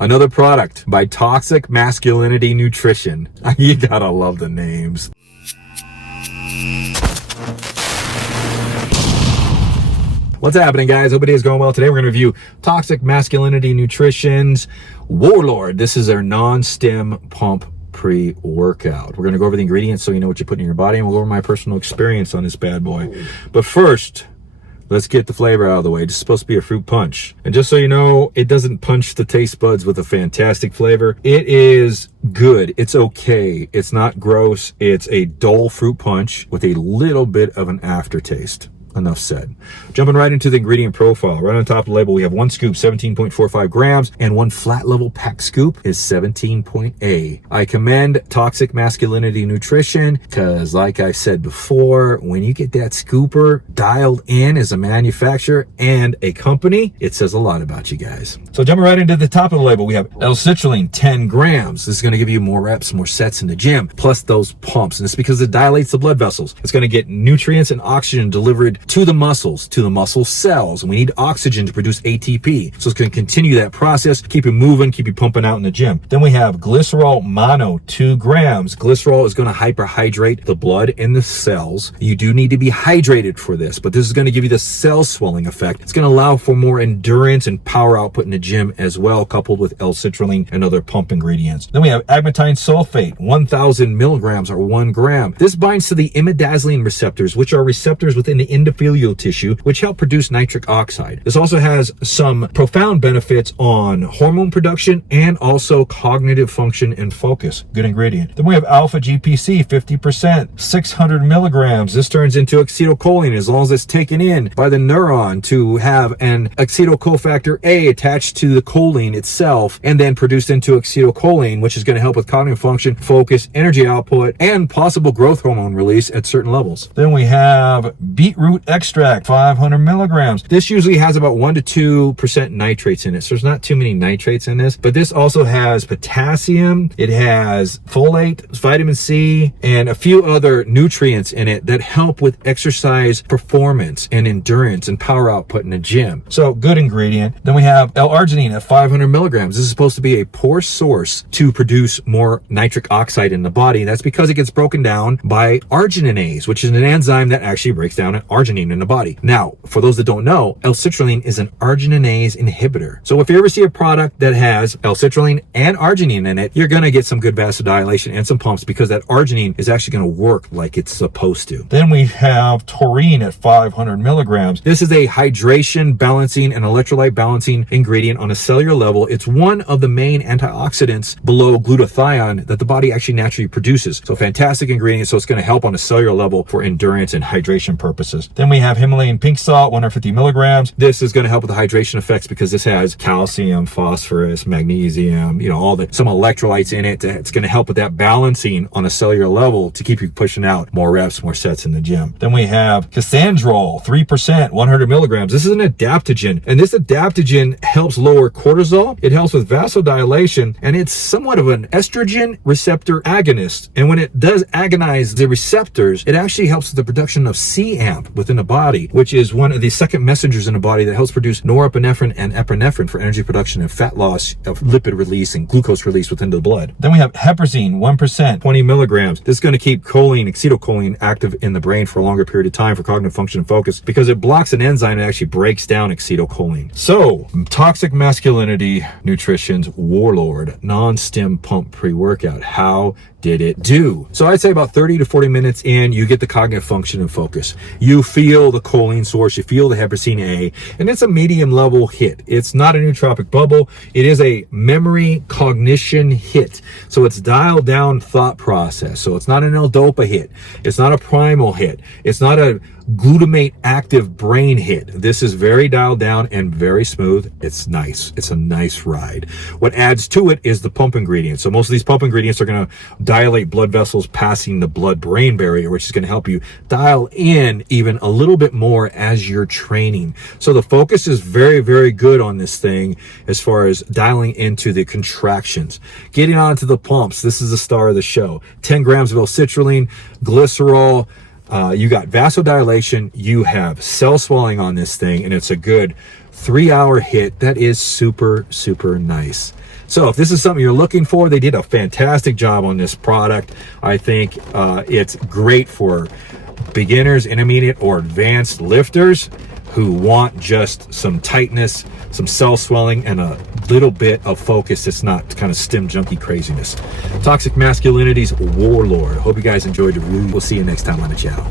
Another product by Toxic Masculinity Nutrition. You gotta love the names. What's happening, guys? Hope it is going well. Today we're going to review Toxic Masculinity Nutrition's WarLord. This is their non-stim pump pre-workout. We're going to go over the ingredients so you know what you're putting in your body, and we'll go over my personal experience on this bad boy. But first, let's get the flavor out of the way. This is supposed to be a fruit punch. And just so you know, it doesn't punch the taste buds with a fantastic flavor. It is good. It's okay. It's not gross. It's a dull fruit punch with a little bit of an aftertaste. Enough said. Jumping right into the ingredient profile. Right on top of the label, we have one scoop, 17.45 grams, and one flat level pack scoop is 17.A. I commend Toxic Masculinity Nutrition because, like I said before, when you get that scooper dialed in as a manufacturer and a company, it says a lot about you guys. So jumping right into the top of the label, we have L-citrulline, 10 grams. This is going to give you more reps, more sets in the gym, plus those pumps. And it's because it dilates the blood vessels. It's going to get nutrients and oxygen delivered to the muscles, to the muscle cells. And we need oxygen to produce ATP. So it's going to continue that process, keep you moving, keep you pumping out in the gym. Then we have glycerol mono, 2 grams. Glycerol is going to hyperhydrate the blood and the cells. You do need to be hydrated for this, but this is going to give you the cell swelling effect. It's going to allow for more endurance and power output in the gym as well, coupled with L-citrulline and other pump ingredients. Then we have agmatine sulfate, 1,000 milligrams or 1 gram. This binds to the imidazoline receptors, which are receptors within the endothelial tissue, which help produce nitric oxide. This also has some profound benefits on hormone production and also cognitive function and focus. Good ingredient. Then we have alpha GPC, 50%, 600 milligrams. This turns into acetylcholine as long as it's taken in by the neuron to have an acetylcofactor A attached to the choline itself and then produced into acetylcholine, which is going to help with cognitive function, focus, energy output, and possible growth hormone release at certain levels. Then we have beetroot extract, 500 milligrams. This usually has about 1 to 2% nitrates in it, so there's not too many nitrates in this, but this also has potassium, it has folate, vitamin C, and a few other nutrients in it that help with exercise performance and endurance and power output in the gym. So good ingredient. Then we have L-arginine at 500 milligrams. This is supposed to be a poor source to produce more nitric oxide in the body. That's because it gets broken down by arginase, which is an enzyme that actually breaks down an arginine in the body. Now, for those that don't know, L-citrulline is an arginase inhibitor. So if you ever see a product that has L-citrulline and arginine in it, you're going to get some good vasodilation and some pumps because that arginine is actually going to work like it's supposed to. Then we have taurine at 500 milligrams. This is a hydration balancing and electrolyte balancing ingredient on a cellular level. It's one of the main antioxidants below glutathione that the body actually naturally produces. So fantastic ingredient. So it's going to help on a cellular level for endurance and hydration purposes. Then we have Himalayan pink salt, 150 milligrams. This is going to help with the hydration effects because this has calcium, phosphorus, magnesium, some electrolytes in it. It's going to help with that balancing on a cellular level to keep you pushing out more reps, more sets in the gym. Then we have Cassandrol, 3%, 100 milligrams. This is an adaptogen, and this adaptogen helps lower cortisol. It helps with vasodilation, and it's somewhat of an estrogen receptor agonist. And when it does agonize the receptors, it actually helps with the production of C-AMP within the body, which is one of the second messengers in the body that helps produce norepinephrine and epinephrine for energy production and fat loss, of lipid release and glucose release within the blood. Then we have Heparzine, 1%, 20 milligrams. This is going to keep choline, acetylcholine, active in the brain for a longer period of time for cognitive function and focus because it blocks an enzyme that actually breaks down acetylcholine. So, Toxic Masculinity Nutrition's WarLord non-stim pump pre-workout. How did it do? So I'd say about 30 to 40 minutes in, you get the cognitive function and focus. You feel the choline source, you feel the heparazine A, and it's a medium level hit. It's not a nootropic bubble. It is a memory cognition hit. So it's dialed down thought process. So it's not an L-dopa hit. It's not a primal hit. It's not a glutamate active brain hit. This is very dialed down and very smooth. It's nice. It's a nice ride. What adds to it is the pump ingredients. So most of these pump ingredients are going to dilate blood vessels passing the blood-brain barrier, which is going to help you dial in even a little bit more as you're training. So the focus is very, very good on this thing as far as dialing into the contractions. Getting on to the pumps. This is the star of the show. 10 grams of L-citrulline, glycerol. You got vasodilation, you have cell swelling on this thing, and it's a good 3-hour hit. That is super, super nice. So if this is something you're looking for, they did a fantastic job on this product. I think it's great for beginners, intermediate, or advanced lifters who want just some tightness, some cell swelling, and a little bit of focus. It's not kind of stim junkie craziness. Toxic Masculinity's WarLord. Hope you guys enjoyed the review. We'll see you next time on the channel.